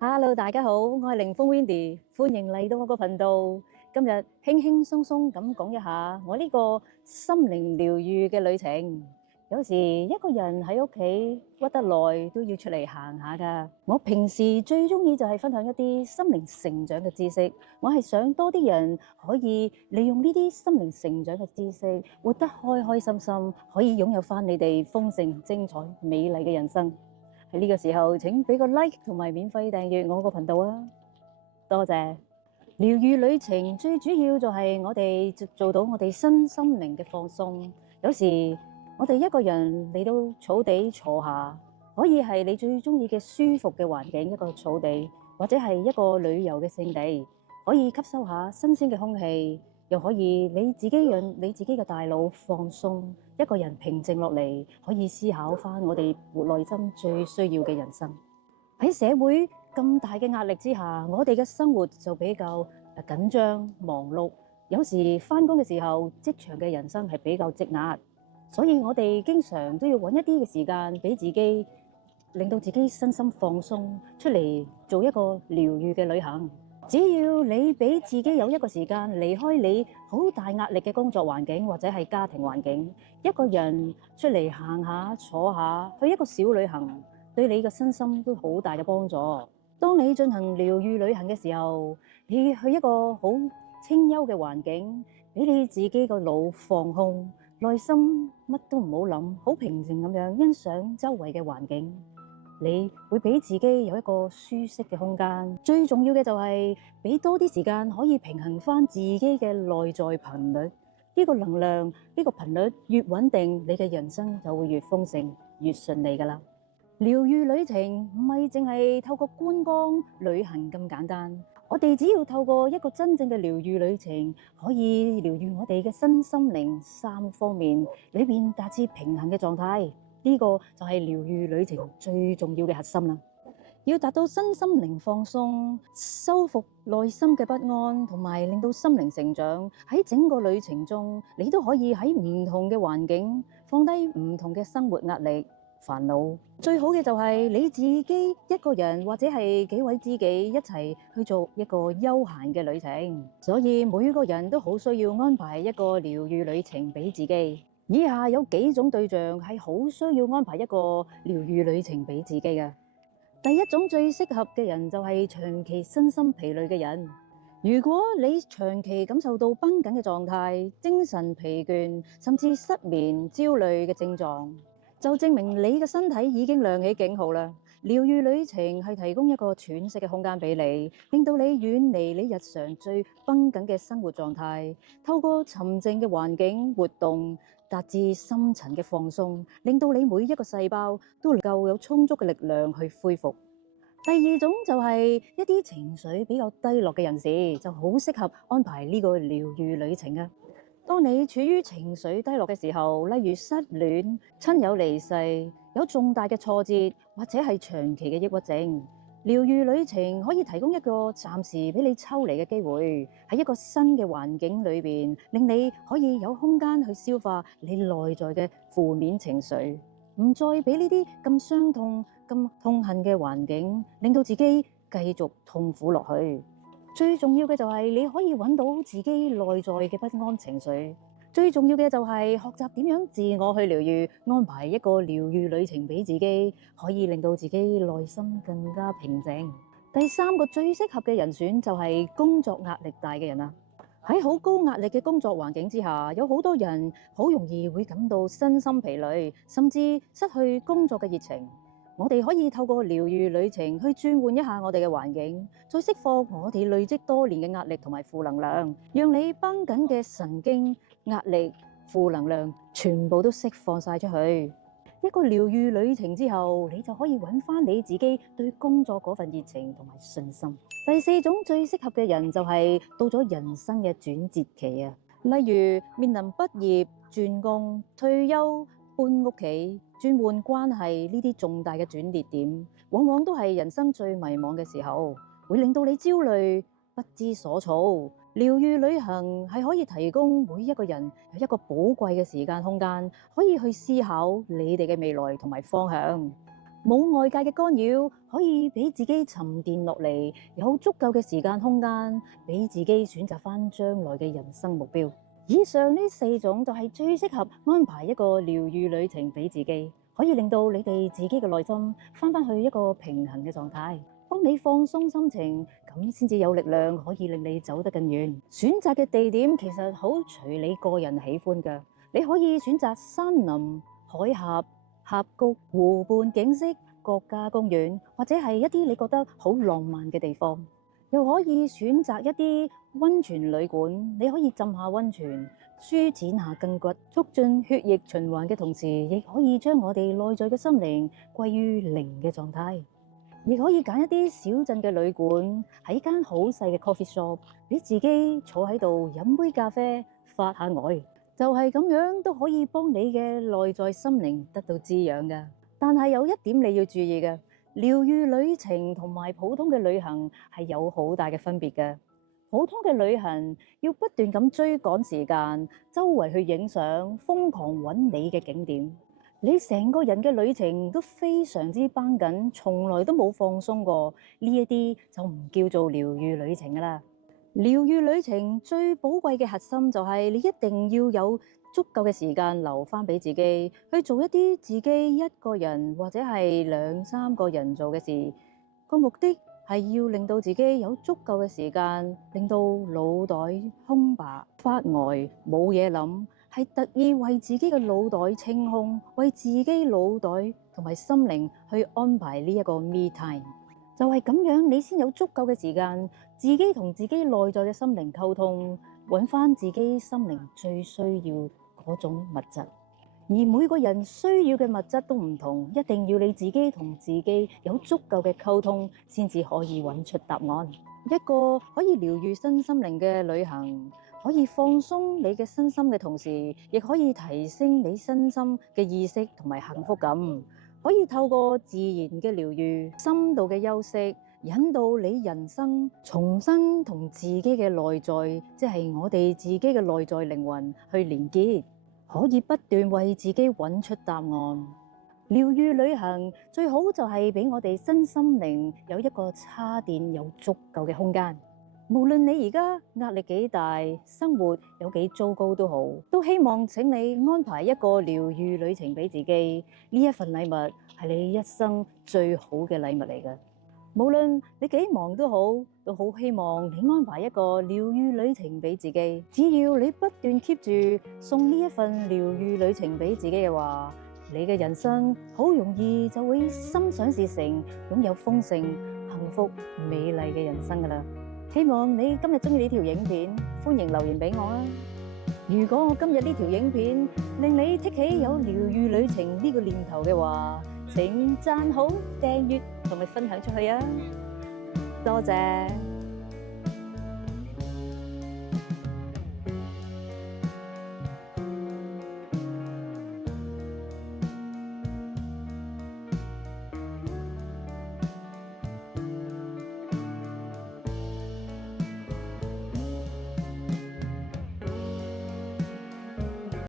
Hello，大家好，我係凌風 Windy，歡迎嚟到我個頻道。今日輕輕鬆鬆咁講一下我呢個心靈療愈嘅旅程。有時一個人喺屋企屈得耐，都要出嚟行下㗎。我平時最中意就係分享一啲心靈成長嘅知識。我係想多啲人可以利用呢啲心靈成長嘅知識，活得開開心心，可以擁有返你哋豐盛、精彩、美麗嘅人生。喺呢個時候，請俾個 like 同埋免費訂閱我個頻道啊！多謝。療愈旅程最主要就係我哋做到我哋身心靈嘅放鬆。有時我哋一個人嚟到草地坐下，可以係你最中意嘅舒服嘅環境，一個草地，或者係一個旅遊嘅勝地，可以吸收下新鮮嘅空氣，又可以你自己讓你自己嘅大腦放鬆，一個人平靜落嚟，可以思考返我哋活內心最需要嘅人生。喺社會咁大嘅壓力之下，我哋嘅生活就比較緊張忙碌，有時返工嘅時候，職場嘅人生係比較積壓，所以我哋經常都要揾一啲嘅時間俾自己，令到自己身心放鬆，出嚟做一個療愈嘅旅行。只要你俾自己有一個時間離開你好大壓力嘅工作環境或者係家庭環境，一個人出嚟行下坐下，去一個小旅行，對你嘅身心都好大嘅幫助。當你進行療愈旅行嘅時候，你去一個好清幽嘅環境，俾你自己個腦放空，內心乜都唔好諗，好平靜咁樣欣賞周圍嘅環境。你會俾自己有一個舒適嘅空間，最重要嘅就係俾多啲時間可以平衡返自己嘅內在頻率。呢個能量，呢個頻率越穩定，你嘅人生就會越豐盛、越順利㗎喇。療愈旅程唔係淨係透過觀光旅行咁簡單，我哋只要透過一個真正嘅療愈旅程，可以療愈我哋嘅身心靈三方面裏面達至平衡嘅狀態。呢個就係療愈旅程最重要嘅核心啦。要達到身心靈放鬆、修復內心嘅不安，同埋令到心靈成長，喺整個旅程中，你都可以喺唔同嘅環境放低唔同嘅生活壓力、煩惱。最好嘅就係你自己一個人或者係幾位知己一齊去做一個休閒嘅旅程。所以每個人都好需要安排一個療愈旅程俾自己。以下有幾種對象係好需要安排一個療愈旅程俾自己嘅。第一種最適合嘅人就係長期身心疲累嘅人。如果你長期感受到繃緊嘅狀態、精神疲倦，甚至失眠、焦慮嘅症狀，就證明你嘅身體已經亮起警號啦。療愈旅程係提供一個喘息嘅空間俾你，令到你遠離你日常最繃緊嘅生活狀態，透過沉靜嘅環境活動，達至深層嘅放鬆，令到你每一個細胞都能夠有充足嘅力量去恢復。第二種就係一啲情緒比較低落嘅人士，就好適合安排呢個療愈旅程啊。當你處於情緒低落嘅時候，例如失戀、親友離世、有重大嘅挫折，或者係長期嘅抑鬱症，療愈旅程可以提供一個暫時俾你抽離嘅機會，喺一個新嘅環境裏邊，令你可以有空間去消化你內在嘅負面情緒，唔再俾呢啲咁傷痛、咁痛恨嘅環境，令到自己繼續痛苦落去。最重要嘅就係你可以揾到自己內在嘅不安情緒。最重要嘅就係學習點樣自我去療愈，安排一個療愈旅程俾自己，可以令到自己內心更加平靜。第三個最適合嘅人選就係工作壓力大嘅人啦。喺好高壓力嘅工作環境之下，有好多人好容易會感到身心疲累，甚至失去工作嘅熱情。我哋可以透過療愈旅程去轉換一下我哋嘅環境，再釋放我哋累積多年嘅壓力同埋負能量，讓你繃緊嘅神經、壓力、負能量全部都釋放晒出去。一個療愈旅程之後，你就可以揾翻你自己對工作嗰份熱情同埋信心。第四種最適合嘅人就係到咗人生嘅轉折期啊，例如面臨畢業、轉工、退休、搬屋企、轉換關係呢啲重大嘅轉捩點，往往都係人生最迷茫嘅時候，會令到你焦慮、不知所措。療愈旅行係可以提供每一個人有一個寶貴嘅時間空間，可以去思考你哋嘅未來同埋方向。冇外界嘅干擾，可以俾自己沉澱落嚟，有足夠嘅時間空間，俾自己選擇返將來嘅人生目標。以上呢4種就係最適合安排一個療愈旅程俾自己，可以令到你哋自己嘅內心返去一個平衡嘅狀態，幫你放鬆心情，咁先至有力量可以令你走得更遠。選擇嘅地點其實好隨你個人喜歡㗎，你可以選擇山林、海峽、峽谷、湖畔景色、國家公園，或者係一啲你覺得好浪漫嘅地方。又可以選擇一啲溫泉旅館，你可以浸下溫泉，舒展下筋骨，促進血液循環嘅同時，亦可以將我哋內在嘅心靈歸於零嘅狀態。亦可以揀一啲小鎮嘅旅館，喺間好細嘅 coffee shop，俾自己坐喺度飲杯咖啡，發下呆，就係咁樣都可以幫你嘅內在心靈得到滋養㗎。但係有一點你要注意嘅，療愈旅程同埋普通嘅旅行係有好大嘅分別嘅。普通嘅旅行要不斷咁追趕時間，周圍去影相，瘋狂揾你嘅景點，你成個人嘅旅程都非常之繃緊，從來都冇放鬆過。呢一啲就唔叫做療愈旅程㗎啦。療愈旅程最寶貴嘅核心就係你一定要有足夠嘅時間留返俾自己，去做一啲自己一個人或者係2、3個人做嘅事。個目的係要令到自己有足夠嘅時間，令到腦袋空白、發呆、冇嘢諗，係特意為自己嘅腦袋清空，為自己腦袋同埋心靈去安排呢一個 me time。就係咁樣，你先有足夠嘅時間，自己同自己內在嘅心靈溝通，揾返自己心靈最需要嗰種物質。而每個人需要嘅物質都唔同，一定要你自己同自己有足夠嘅溝通，先至可以揾出答案。一個可以療愈身心靈嘅旅行，可以放鬆你嘅身心嘅同時，亦可以提升你身心嘅意識同埋幸福感。可以透過自然嘅療愈、深度嘅休息，引導你人生重新同自己嘅內在，即係我哋自己嘅內在靈魂去連結，可以不斷為自己揾出答案。療愈旅行最好就係俾我哋身心靈有一個叉電，有足夠嘅空間。無論你而家壓力幾大，生活有幾糟糕都好，都希望請你安排一個療愈旅程俾自己。呢一份禮物係你一生最好嘅禮物嚟嘅。無論你幾忙都好，都好希望你安排一個療愈旅程俾自己。只要你不斷 keep 住送呢一份療愈旅程俾自己嘅話，你嘅人生好容易就會心想事成，擁有豐盛、幸福、美麗嘅人生㗎喇。希望你今日中意呢條影片，歡迎留言俾我啊！如果我今日呢條影片令你剔起有療愈旅程呢個念頭嘅話，請讚好、訂閱同埋分享出去啊！多謝。